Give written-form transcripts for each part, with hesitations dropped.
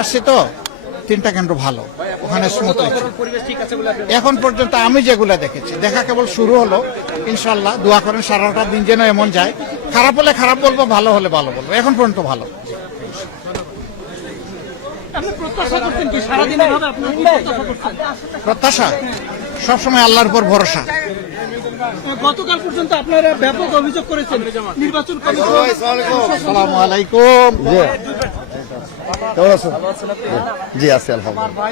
আসছে তো 3টা কেন্দ্র ভালো, ওখানে স্মুথ এখন পর্যন্ত আমি যেগুলো দেখেছি। দেখা কেবল শুরু হলো, ইনশাল্লাহ দোয়া করেন সারাটা দিন যেন এমন যায়। খারাপ হলে খারাপ বলবো, ভালো হলে ভালো বলবো। এখন পর্যন্ত ভালো। প্রত্যাশা সবসময় আল্লাহর উপর ভরসা। গতকাল পর্যন্ত আপনারা ব্যাপক অভিযোগ করেছেন নির্বাচন কমিশন। আসসালামু আলাইকুম। কেমন আছেন? জি আছি আলহামদুলিল্লাহ।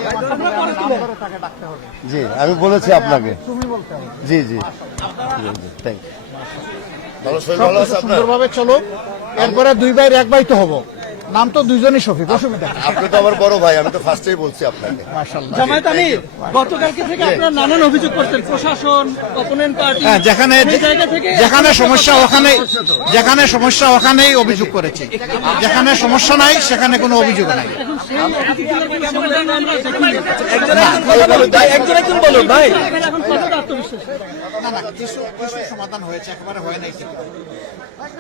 জি আমি বলেছি আপনাকে। জি জি থ্যাংক ইউ। সুন্দরভাবে চলো, এরপরে 2 ভাইয়ের 1 ভাই তো হবো। নাম তো দুইজনই শফিক, অসুবিধা। আপনি তো আমার বড় ভাই, আমি তো ফার্স্টেই বলছি আপনাকে। মাশাআল্লাহ। জামায়াত আমির গতকালকে থেকে আপনারা নানান অভিযোগ করতেন, প্রশাসন, অপোনেন্ট পার্টি, যেখানে সমস্যা ওখানেই অভিযোগ করেছি। যেখানে সমস্যা নাই সেখানে কোনো অভিযোগ নাই। একজন বলুন ভাই, এখন কতটা আত্মবিশ্বাস? না কিছু সমাধান হয়েছে, একেবারে হয় নাই।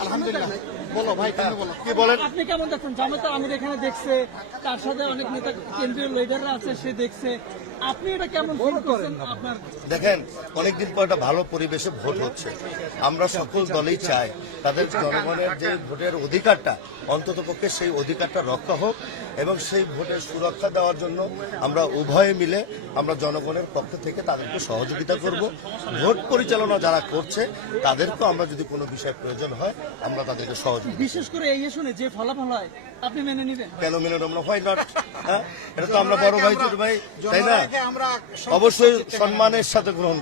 আলহামদুলিল্লাহ। বলো ভাই, তুমি বলো কি বলেন। আপনি কেমন দেখছেন? জামায়াত আমির এখানে দেখছে, তার সাথে অনেক নেতা কেন্দ্রীয় লিডাররা আছে, সে দেখছে। আপনি এটা কেমন ফিল করছেন? আপনার দেখেন, অনেকদিন পর একটা ভালো পরিবেশে ভোট হচ্ছে। আমরা সকল দলেই চাই তাদের জনগণের যে ভোটের অধিকারটা, অন্ততপক্ষে সেই অধিকারটা রক্ষা হোক, এবং সেই ভোটের সুরক্ষা দেওয়ার জন্য আমরা উভয়ে মিলে আমরা জনগণের পক্ষ থেকে তাদেরকে সহযোগিতা করব। ভোট পরিচালনা যারা করছে তাদেরকেও আমরা যদি কোনো বিষয় প্রয়োজন হয় আমরা তাদেরকে সহযোগিতা। বিশেষ করে এই শুনে যে ফলাফল হয় আপনি মেনে নেবেন? কেন মেনে নেব না? হয় নট। এটা তো আমরা বড় ভাই ছোট ভাই, তাই না? অবশ্যই সম্মানের সাথে গ্রহণ